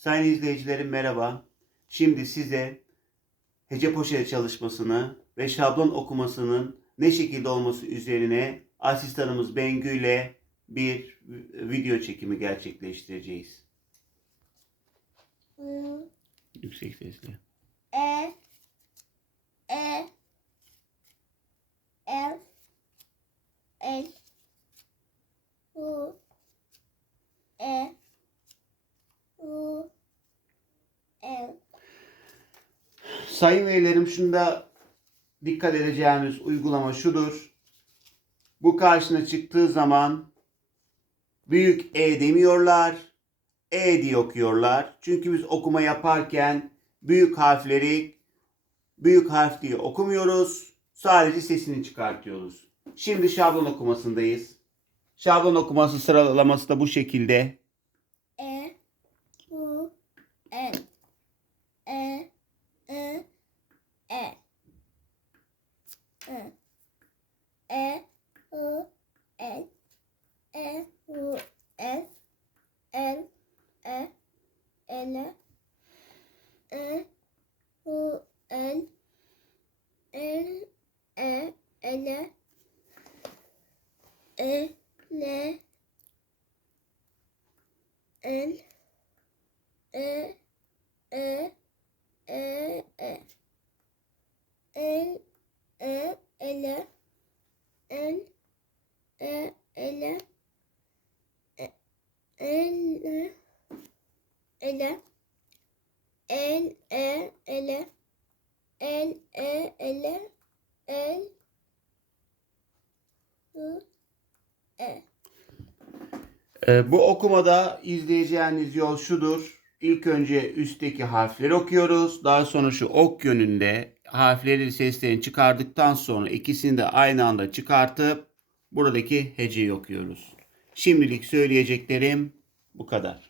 Sayın izleyicilerim merhaba. Şimdi size hece poşet çalışmasını ve şablon okumasının ne şekilde olması üzerine asistanımız Bengü ile bir video çekimi gerçekleştireceğiz. Hı, Yüksek sesle. E E L L Sayın üyelerim şunda dikkat edeceğimiz uygulama şudur. Bu karşına çıktığı zaman büyük E demiyorlar. E diye okuyorlar. Çünkü biz okuma yaparken büyük harfleri büyük harf diye okumuyoruz. Sadece sesini çıkartıyoruz. Şimdi şablon okumasındayız. Şablon okuması sıralaması da bu şekilde. E U L E U L L E L E U L L E L E L L E E E El E ele E- El ele El E ele El E ele El E Ee, bu okumada izleyeceğiniz yol şudur. İlk önce üstteki harfleri okuyoruz. Daha sonra şu ok yönünde harfleri seslerini çıkardıktan sonra ikisini de aynı anda çıkartıp buradaki heceyi okuyoruz. Şimdilik söyleyeceklerim bu kadar.